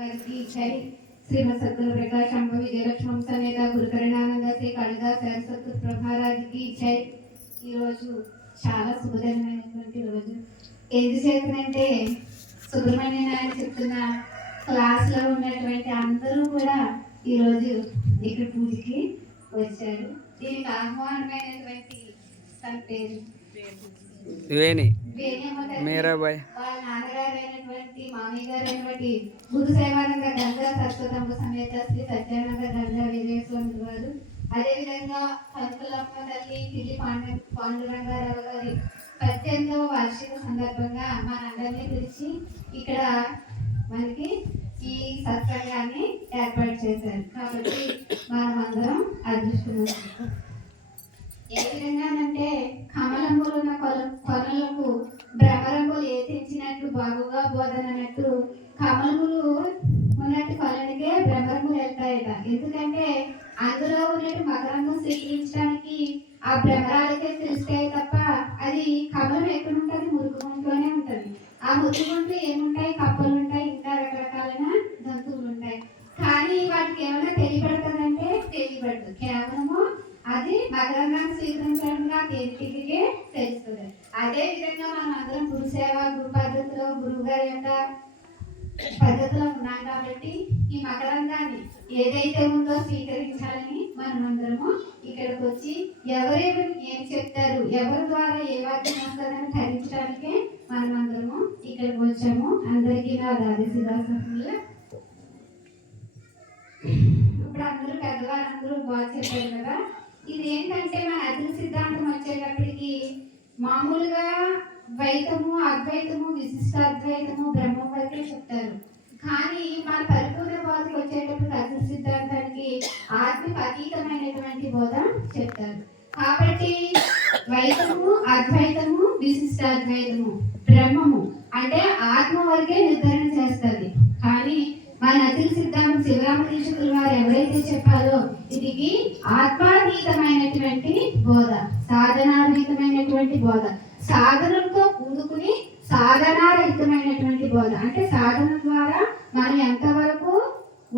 జై శ్రీమద్ సద్గురు ప్రకాశంబ విజయలక్ష్మం సమేత గురుకరణానంద శ్రీ కాళిదాస్ సరస్వతి ప్రభారాజుకి జై ఈరోజు చాలా శుభదమైనటువంటి రోజు. ఎందుచేతనంటే సుబ్రహ్మణ్య నాయన చెప్తున్న క్లాస్లో ఉన్నటువంటి అందరూ కూడా ఈరోజు ఇక్కడ పూజకి వచ్చారు. దీనికి ఆహ్వానమైనటువంటి తన పేరు? వేణి. తల్లి. మీరాబాయ్. వాళ్ళ గారైనటువంటి మామయ్య గారు గురు సేవానంద గంగా సరస్వతమ్మ సమేత శ్రీ సత్యానంద గంగా విజయస్వామి గారు అదేవిధంగా పంతులమ్మ తల్లి పిల్లి పాండు పాండురంగారావు గారి పద్దెనిమిదవ వార్షిక సందర్భంగా మనందరినీ పిలిచి ఇక్కడ మనకి ఈ సత్సంగాన్ని ఏర్పాటు చేశారు. కాబట్టి మనమందరం అదృష్టం ఏ విధంగానంటే కమలములు బోధన అన్నట్టు కమలములు ఉన్నట్టు కొలనికే భ్రమరంగులు వెళ్తాయట. ఎందుకంటే అందులో ఉన్నట్టు మకరంగం స్వీకరించడానికి ఆ భ్రమరాలకే తెలుస్తాయి తప్ప అది కమలం ఎక్కడ ఉంటుంది? మురుగుగుంట్లోనే ఉంటుంది. ఆ మురుగు అది మకరంగాన్ని స్వీకరించడంగా తేలికే తెలుస్తుంది. అదే విధంగా మనం అందరం గురు సేవ గురు పద్ధతిలో గురువు గారి యొక్క పద్ధతిలో ఉన్నాం కాబట్టి ఈ మకరంగాన్ని ఏదైతే ఉందో స్వీకరించాలని మనం అందరము ఇక్కడికి వచ్చి ఎవరెవరు ఏం చెప్తారు ఎవరి ద్వారా ఏ వాక్యం వస్తుందని ధరించడానికే మనం అందరము ఇక్కడికి వచ్చాము. అందరికీ నా దాదిశిదాసములు ఇప్పుడు అందరూ పెద్దవారు అందరూ బాగా చెప్పారు కదా. ఇది ఏంటంటే మన అతి సిద్ధాంతం వచ్చేటప్పటికి మామూలుగా ద్వైతము అద్వైతము విశిష్ట అద్వైతము బ్రహ్మం వరకే చెప్తారు. కానీ మన పరిపూర్ణ బోధకు వచ్చేటప్పుడు అతి సిద్ధాంతానికి ఆత్మిక అతీతమైనటువంటి బోధ చెప్తారు. కాబట్టి ద్వైతము అద్వైతము విశిష్ట అద్వైతము బ్రహ్మము అంటే ఆత్మ వరకే నిర్ధారణ చేస్తుంది. కానీ మన అతిథి సిద్ధాంతం శివరామకృష్ణుల వారు ఎవరైతే చెప్పారో ఇది ఆత్మాతీతమైనటువంటి బోధ సాధనారహితమైనటువంటి బోధ సాధనలతో కూడుకుని సాధనారహితమైనటువంటి బోధ అంటే సాధన ద్వారా మనం ఎంతవరకు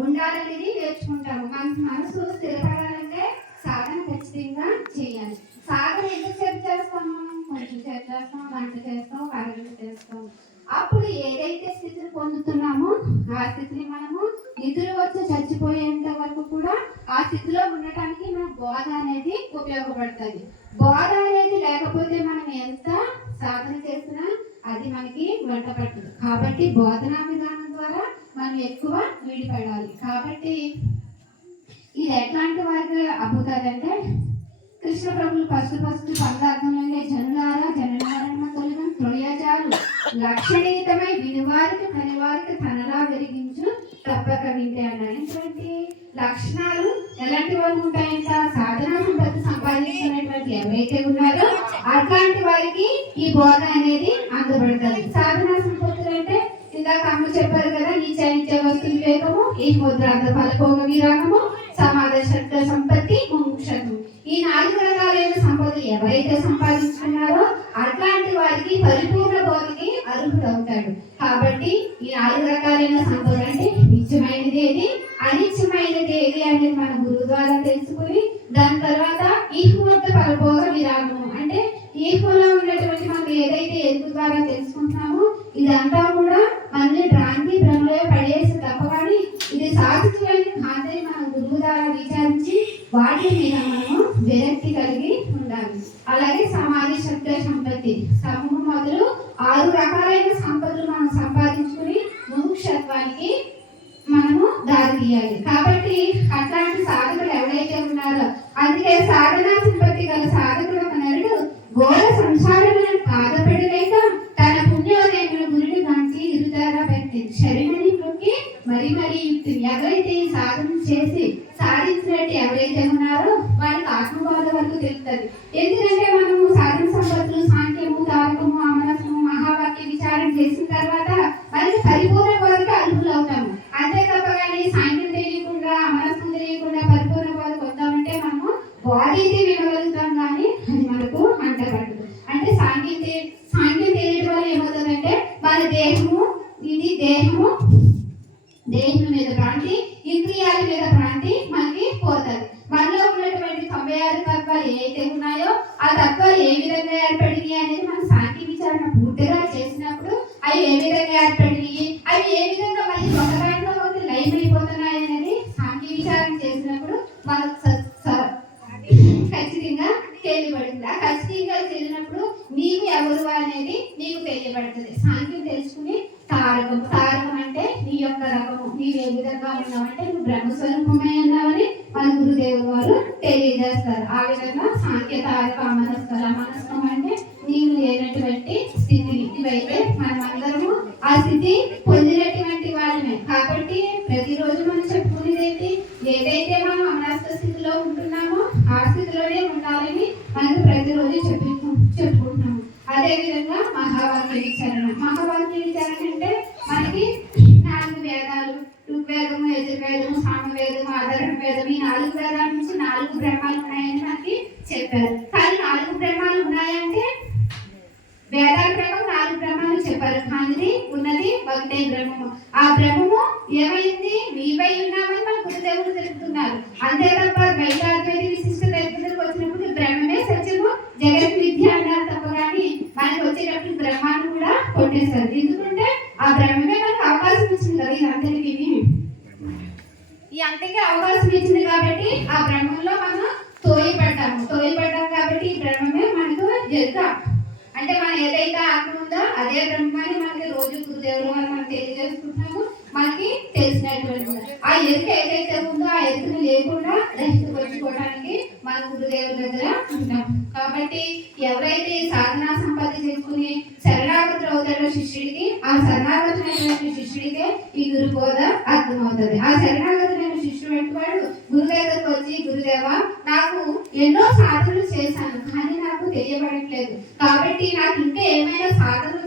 ఉండాలనేది నేర్చుకుంటాము. మన మనసు స్థిరపడాలంటే సాధన ఖచ్చితంగా చేయాలి. సాధన ఎంత సేపు మనం కొంచెం సేపు చేస్తాం గంట చేస్తాం అరగంట చేస్తాం. అప్పుడు ఏదైతే స్థితిని పొందుతున్నామో ఆ స్థితిని మనము నిధులు వచ్చి చచ్చిపోయేంత వరకు కూడా ఆ స్థితిలో ఉండటానికి మన బోధ అనేది ఉపయోగపడుతుంది. బోధ అనేది లేకపోతే మనం ఎంత సాధన చేసినా అది మనకి వంట పట్టదు కాబట్టి బోధనా విధానం ద్వారా మనం ఎక్కువ విడిపడాలి. కాబట్టి ఇది ఎట్లాంటి వారికి అబ్బుతారంటే కృష్ణ ప్రభులు ఫస్ట్ ఫస్ట్ పదార్థంలోనే జనులారా జననారాయణ తొలగం తొలయజాలు లక్షణీతమై వినివారికి పనివారికి తనలా వెలిగించు తప్పక వింటే అన్నటువంటి లక్షణాలు ఎలాంటి వాళ్ళు ఉంటాయంట? సాధన సంపత్తి సంపాదించినటువంటి ఎవరైతే ఉన్నారో అట్లాంటి వారికి ఈ బోధ అనేది అందబడుతుంది. సాధన సంపత్తులు అంటే ఇందాక అమ్మ చెప్పారు కదా నీచాయించే వస్తు వివేకము ఈ ముద్రార్థ ఫలభోగ విరాగము సమాధ శబ్ద సంపత్తి ముముక్షత్వం ఈ నాలుగు రకాలైన సంపదలు ఎవరైతే సంపాదించుకున్నారో అట్లాంటి వారికి పరిపూర్ణ బోధకి అర్హుడవుతాడు కాబట్టి ఈ నాలుగు రకాలైన సంపద అంటే నిత్యమైనది ఏది? అనిత్యమైనది ఏది అనేది మన గురువు ద్వారా తెలుసుకుని దాని తర్వాత ఈ పరభోగ విరాగము అంటే ఈ ఉన్నటువంటి మనం ఏదైతే ఎరుకు ద్వారా తెలుసుకుంటున్నామో ఇదంతా కూడా మనల్ని భ్రాంతి భ్రమలో పడేసి తప్ప కానీ ఇది సాధితులైన కాదని మన గురువు ద్వారా విచారించి వాటి మీద మనము విరక్తి కలిగి ఉండాలి. అలాగే సమాధి శబ్ద సంపత్తి సమూహం మొదలు ఆరు రకాలైన సంపదలు మనం సంపాదించుకుని ముముక్షత్వానికి మనము దారి తీయాలి. కాబట్టి అట్లాంటి సాధకులు ఎవరైతే ఉన్నారో అందుకే సాధనా సంపత్తి గల సాధకుడు ఒక నరుడు ఘోర సంసారములను బాధపడలేక తన పుణ్యోదయములు గురిని గాంచి ఇరుదారా పెట్టి శరీరాన్ని నొక్కి మరి మరి యుక్తి ఎవరైతే ఈ సాధన చేసి సాధించినట్టు ఎవరైతే ఉన్నారో వాళ్ళకి ఆత్మబోధ వరకు తెలుస్తుంది. ఎందుకంటే మనం వారి దేహము ఇది దేహము దేహం మీద ప్రాంతి ఇంద్రియాల మీద ప్రాంతి మనకి పోతుంది. మనలో ఉన్నటువంటి తొంభై ఆరు తత్వాలు ఏవైతే ఉన్నాయో ఆ తత్వాలు ఏ విధంగా ఏర్పడినాయి అనేది మనం శాంతి విచారణ పూర్తిగా చేసినప్పుడు అవి ఏ విధంగా ఏర్పడినాయి అవి ఏ విధంగా మళ్ళీ ఒక దాంట్లో ఒకటి లైవ్ అయిపోతున్నాయి అనేది శాంతి విచారణ చేసినప్పుడు మనకు ఖచ్చితంగా తెలియబడుతుంది ఆ ఖచ్చితంగా తెలియనప్పుడు నీవు ఎవరు అనేది నీకు తెలియబడుతుంది. శాంతి తెలియజేస్తారు ఆ విధంగా సాంఖ్య అంటే నీవు లేనటువంటి స్థితి. ఇవైతే మనమందరము ఆ స్థితి పొందినటువంటి వాళ్ళమే. కాబట్టి ప్రతిరోజు మనం చెప్పుకునేది ఏంటి? ఏదైతే మనం అమరాస్త స్థితిలో ఉంటున్నామో ఆ స్థితిలోనే ఉండాలని మనకు ప్రతిరోజు చెప్పి చెప్పుకుంటున్నాము. అదేవిధంగా మహావాక్య విచారణ. మహావాక్య విచారణ అంటే మనకి నాలుగు వేదాలు ఋగ్వేదము యజుర్వేదము సామవేదము ఆధారణ వేదం ఈ నాలుగు వేదాల నుంచి నాలుగు బ్రహ్మాలు గురుదేవులు అంతే తప్ప బయట అద్వైత విశిష్ట దగ్గరకు వచ్చినప్పుడు బ్రహ్మమే సత్యము జగత్ విద్య అన్నారు తప్ప కానీ మనకు వచ్చేటప్పుడు బ్రహ్మాన్ని కూడా కొట్టేశారు ఎందుకంటే ఆ బ్రహ్మమే మనకు అవకాశం ఇచ్చింది. కదా అందరికీ ఈ అంతకి అవకాశం ఇచ్చింది కాబట్టి ఆ బ్రహ్మంలో మనం తోయపడ్డాము తోయపడ్డాం కాబట్టి ఈ బ్రహ్మమే మనకు ఎరుక అంటే మనం ఏదైతే ఆత్మ ఉందో అదే బ్రహ్మాన్ని మనకి రోజు గురుదేవులు అని మనం తెలియజేసుకుంటున్నాము. తెలిసినటువంటి ఆ ఎరుక ఏదైతే ఉందో ఆ ఎరుకను లేకుండా రహితపరచుకోవడానికి మన గురుదేవుల దగ్గర ఉంటాం కాబట్టి ఎవరైతే ఈ సాధనా సంపత్తి చేసుకుని శరణాగతులు అవుతాడో శిష్యుడికి ఆ శరణాగతులైనటువంటి శిష్యుడికే ఈ గురు బోధ అర్థమవుతుంది. ఆ శరణాగతులైన శిష్యుడు వాడు గురువు దగ్గరకు వచ్చి గురుదేవా నాకు ఎన్నో సాధనలు చేశాను కానీ నాకు తెలియబడట్లేదు. కాబట్టి నాకు ఇంకా ఏమైనా సాధనలు